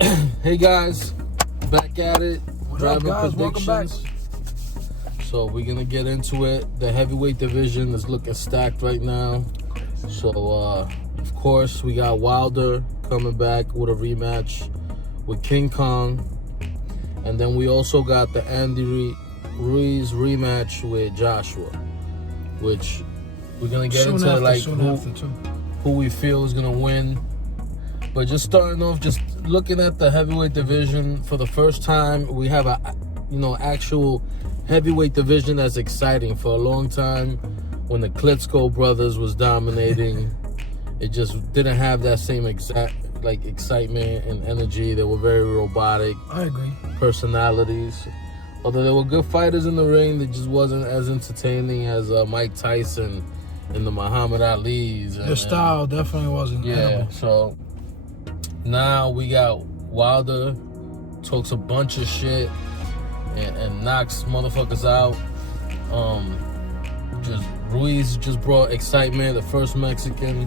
Hey guys, back at it. What up, guys? Welcome back. So we're gonna get into it. The heavyweight division is looking stacked right now. So of course we got Wilder coming back with a rematch with King Kong, and then we also got the Andy Ruiz rematch with Joshua, which we're gonna get into who we feel is gonna win. But just starting off, just looking at the heavyweight division for the first time, we have a actual heavyweight division that's exciting. For a long time, when the Klitschko brothers was dominating, it just didn't have that same excitement and energy. They were very robotic. I agree. Personalities. Although there were good fighters in the ring, it just wasn't as entertaining as Mike Tyson and the Muhammad Ali's. Their style definitely wasn't. Yeah, edible. So now we got Wilder talks a bunch of shit and knocks motherfuckers out. Just Ruiz just brought excitement, the first Mexican,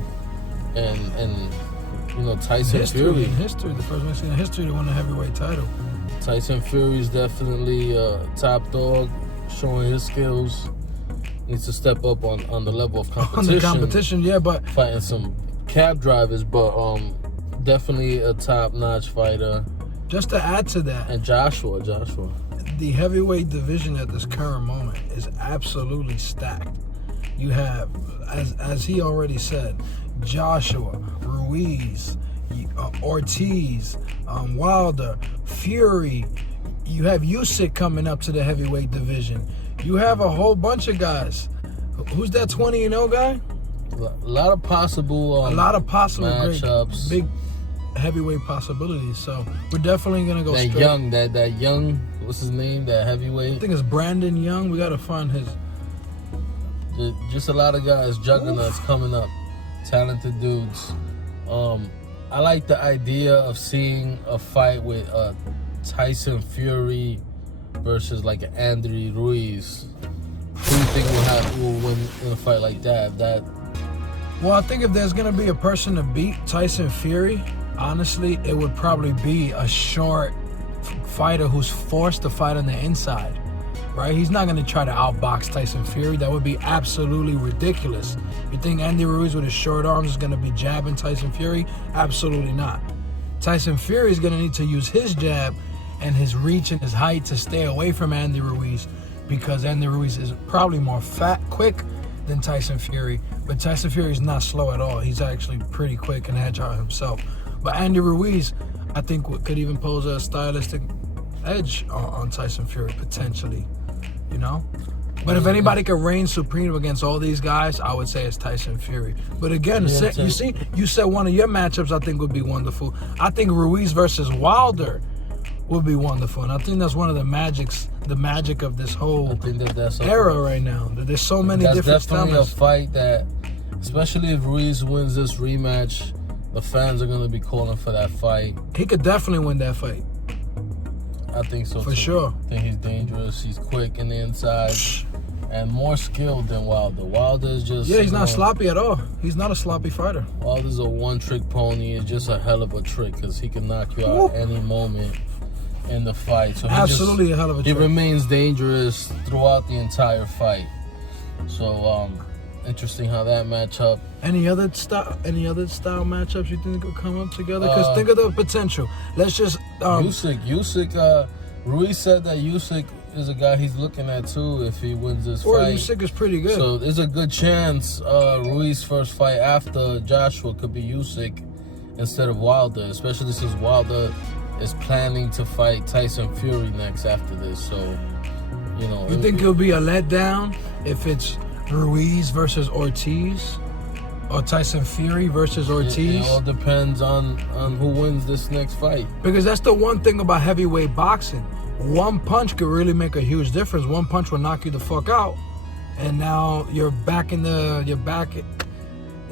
and Tyson Fury. The first Mexican in history to win the heavyweight title. Tyson Fury is definitely top dog, showing his skills. Needs to step up on the level of competition. On the competition, yeah, but fighting some cab drivers, but definitely a top-notch fighter. Just to add to that, and Joshua. The heavyweight division at this current moment is absolutely stacked. You have, as he already said, Joshua, Ruiz, Ortiz, Wilder, Fury. You have Usyk coming up to the heavyweight division. You have a whole bunch of guys. Who's that 20-0 guy? A lot of possible matchups. Great, big heavyweight possibilities. So we're definitely gonna go straight. That young, what's his name? That heavyweight. I think it's Brandon Young. We gotta find his. Just a lot of guys, juggernauts coming up, talented dudes. I like the idea of seeing a fight with Tyson Fury versus like an Andy Ruiz. Who do you think will win in a fight like that? Well, I think if there's going to be a person to beat Tyson Fury, honestly, it would probably be a short fighter who's forced to fight on the inside, right? He's not going to try to outbox Tyson Fury. That would be absolutely ridiculous. You think Andy Ruiz with his short arms is going to be jabbing Tyson Fury? Absolutely not. Tyson Fury is going to need to use his jab and his reach and his height to stay away from Andy Ruiz, because Andy Ruiz is probably more quick than Tyson Fury. But Tyson Fury is not slow at all. He's actually pretty quick and agile himself. But Andy Ruiz, I think, could even pose a stylistic edge on Tyson Fury, potentially, But if anybody could reign supreme against all these guys, I would say it's Tyson Fury. But again, you said one of your matchups I think would be wonderful. I think Ruiz versus Wilder would be wonderful, and I think that's one of the magic of this whole era right now. There's so many different styles. That's definitely a fight that, especially if Ruiz wins this rematch, the fans are going to be calling for that fight. He could definitely win that fight. I think so, for sure. I think he's dangerous. He's quick in the inside and more skilled than Wilder. Wilder is just... Yeah, he's not sloppy at all. He's not a sloppy fighter. Wilder's a one-trick pony. It's just a hell of a trick because he can knock you out at any moment in the fight. So absolutely a hell of a trick. He remains dangerous throughout the entire fight. So interesting how that match up. Any other style matchups you think will come up together? Because think of the potential. Let's just Usyk. Ruiz said that Usyk is a guy he's looking at too if he wins this fight. Usyk is pretty good. So there's a good chance Ruiz's first fight after Joshua could be Usyk instead of Wilder, especially since Wilder is planning to fight Tyson Fury next after this. So, You think it'll be a letdown if it's Ruiz versus Ortiz? Or Tyson Fury versus Ortiz? It all depends on who wins this next fight. Because that's the one thing about heavyweight boxing. One punch could really make a huge difference. One punch will knock you the fuck out. And now you're back in the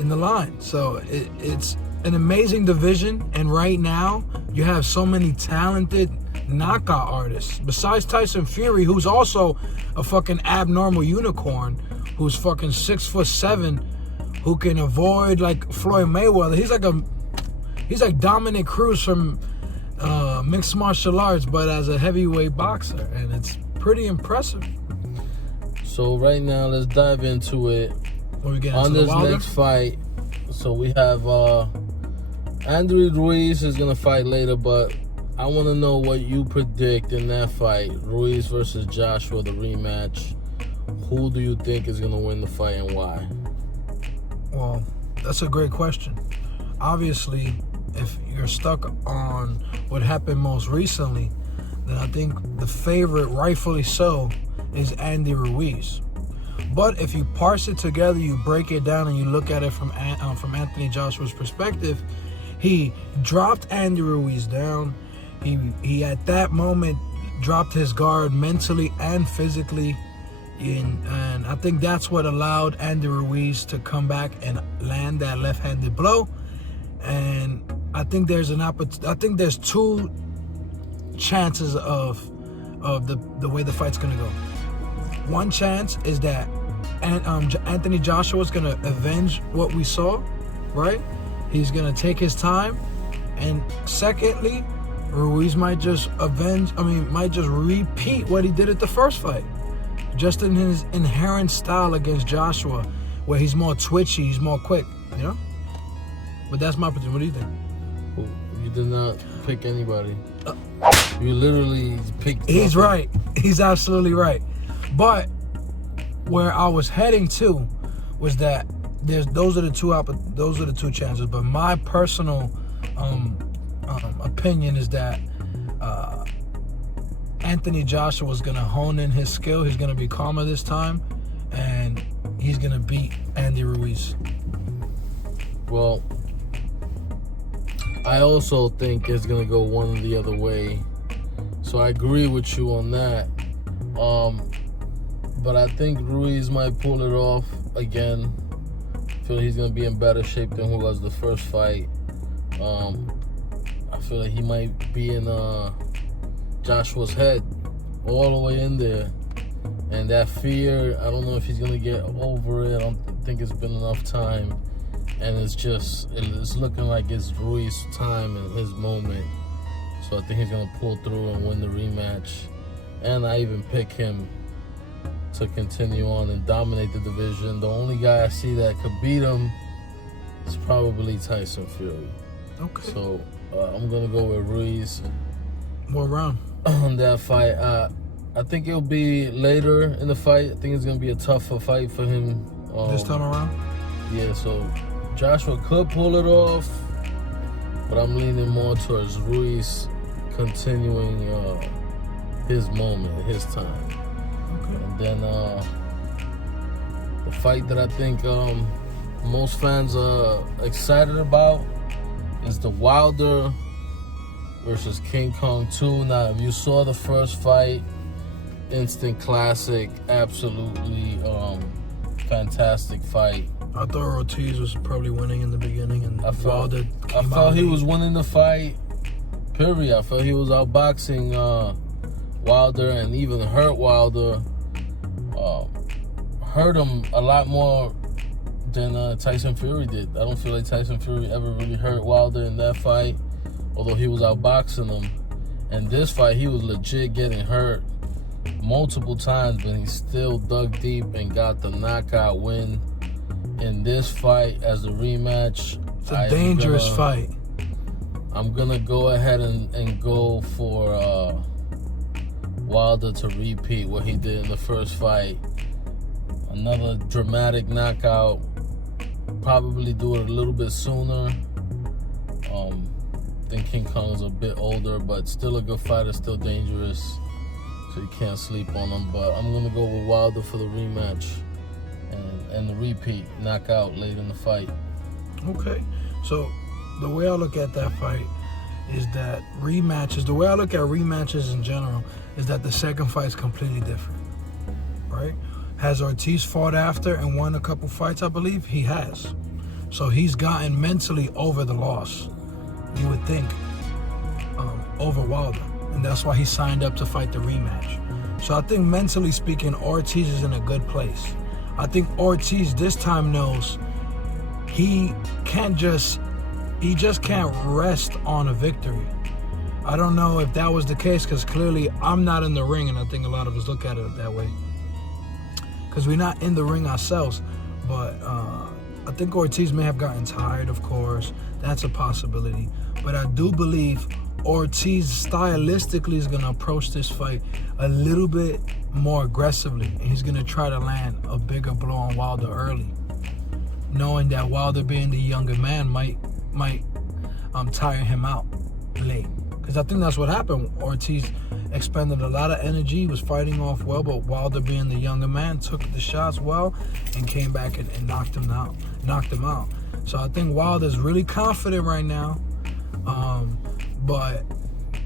line. So it's an amazing division, and right now you have so many talented knockout artists. Besides Tyson Fury, who's also a fucking abnormal unicorn, who's fucking 6'7", who can avoid like Floyd Mayweather. He's like Dominic Cruz from mixed martial arts, but as a heavyweight boxer, and it's pretty impressive. So right now, let's dive into it. When we get On into this the Wilder, next fight, so we have Andy Ruiz is gonna fight later, but I want to know what you predict in that fight, Ruiz versus Joshua, the rematch. Who do you think is gonna win the fight and why? well, that's a great question. Obviously, if you're stuck on what happened most recently, then I think the favorite, rightfully so, is Andy Ruiz. But if you parse it together, you break it down, and you look at it from Anthony Joshua's perspective, he dropped Andy Ruiz down. He at that moment dropped his guard mentally and physically, and I think that's what allowed Andy Ruiz to come back and land that left-handed blow. And I think there's there's two chances of the way the fight's gonna go. One chance is that Anthony Joshua is gonna avenge what we saw, right? He's gonna take his time, and secondly, Ruiz might just repeat what he did at the first fight, just in his inherent style against Joshua, where he's more twitchy, he's more quick, you know. But that's my opinion. What do you think? You did not pick anybody. You literally picked. He's right. He's absolutely right. But where I was heading to was that those are the two chances. But my personal opinion is that Anthony Joshua is going to hone in his skill. He's going to be calmer this time, and he's going to beat Andy Ruiz. Well, I also think it's going to go one or the other way. So I agree with you on that. But I think Ruiz might pull it off again. I feel he's going to be in better shape than he was the first fight. I feel like he might be in Joshua's head all the way in there. And that fear, I don't know if he's going to get over it. I don't think it's been enough time. And it's looking like it's Ruiz's time and his moment. So I think he's going to pull through and win the rematch. And I even pick him to continue on and dominate the division. The only guy I see that could beat him is probably Tyson Fury. Okay. So I'm going to go with Ruiz. What round? On that fight. I think it'll be later in the fight. I think it's going to be a tougher fight for him. This time around? Yeah, so Joshua could pull it off, but I'm leaning more towards Ruiz continuing his moment, his time. Okay. And then the fight that I think most fans are excited about is the Wilder versus King Kong 2. Now, if you saw the first fight, instant classic, absolutely fantastic fight. I thought Ortiz was probably winning in the beginning, and I felt Wilder he was winning the fight. Period. I felt he was outboxing Wilder and even hurt Wilder. Hurt him a lot more than Tyson Fury did. I don't feel like Tyson Fury ever really hurt Wilder in that fight, although he was outboxing him. And this fight, he was legit getting hurt multiple times, but he still dug deep and got the knockout win in this fight as a rematch. It's a dangerous fight. I'm gonna go ahead and go for Wilder to repeat what he did in the first fight. Another dramatic knockout. Probably do it a little bit sooner. I think King Kong's a bit older, but still a good fighter, still dangerous. So you can't sleep on him. But I'm gonna go with Wilder for the rematch and the repeat knockout late in the fight. Okay. So the way I look at that fight is that the way I look at rematches in general is that the second fight is completely different, right? Has Ortiz fought after and won a couple fights? I believe he has. So he's gotten mentally over the loss, you would think, over Wilder. And that's why he signed up to fight the rematch. So I think mentally speaking, Ortiz is in a good place. I think Ortiz this time knows he just can't rest on a victory. I don't know if that was the case, because clearly I'm not in the ring, and I think a lot of us look at it that way, because we're not in the ring ourselves. But I think Ortiz may have gotten tired, of course. That's a possibility. But I do believe Ortiz stylistically is going to approach this fight a little bit more aggressively, and he's going to try to land a bigger blow on Wilder early, knowing that Wilder, being the younger man, might tire him out late. Because I think that's what happened. Ortiz expended a lot of energy, was fighting off well, but Wilder, being the younger man, took the shots well and came back and knocked him out. So I think Wilder's really confident right now. But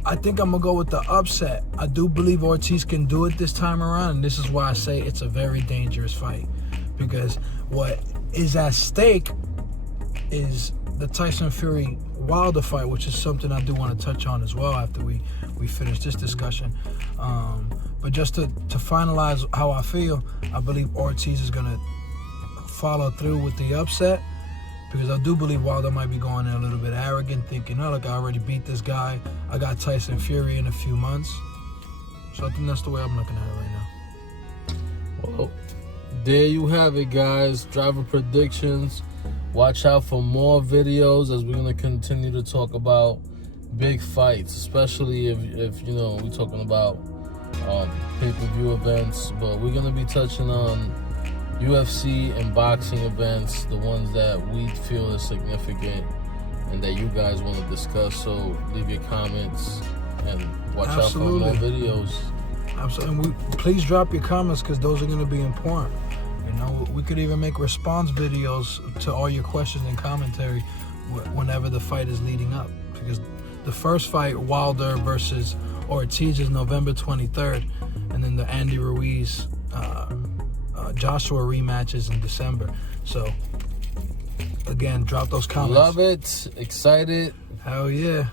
I think I'm going to go with the upset. I do believe Ortiz can do it this time around, and this is why I say it's a very dangerous fight. Because what is at stake is the Tyson Fury Wilder fight, which is something I do want to touch on as well after we finish this discussion. But just to finalize how I feel, I believe Ortiz is going to follow through with the upset, because I do believe Wilder might be going in a little bit arrogant, thinking, oh, look, I already beat this guy. I got Tyson Fury in a few months. So I think that's the way I'm looking at it right now. Well, there you have it, guys. Driver predictions. Watch out for more videos, as we're going to continue to talk about big fights, especially if you know, we're talking about pay-per-view events. But we're going to be touching on UFC and boxing events, the ones that we feel is significant and that you guys want to discuss. So leave your comments and watch out for more videos. Absolutely. And please drop your comments, because those are going to be important. You know, we could even make response videos to all your questions and commentary whenever the fight is leading up, because the first fight, Wilder versus Ortiz, is November 23rd, and then the Andy Ruiz Joshua rematches in December. So again, drop those comments. Love it. Excited. Hell yeah.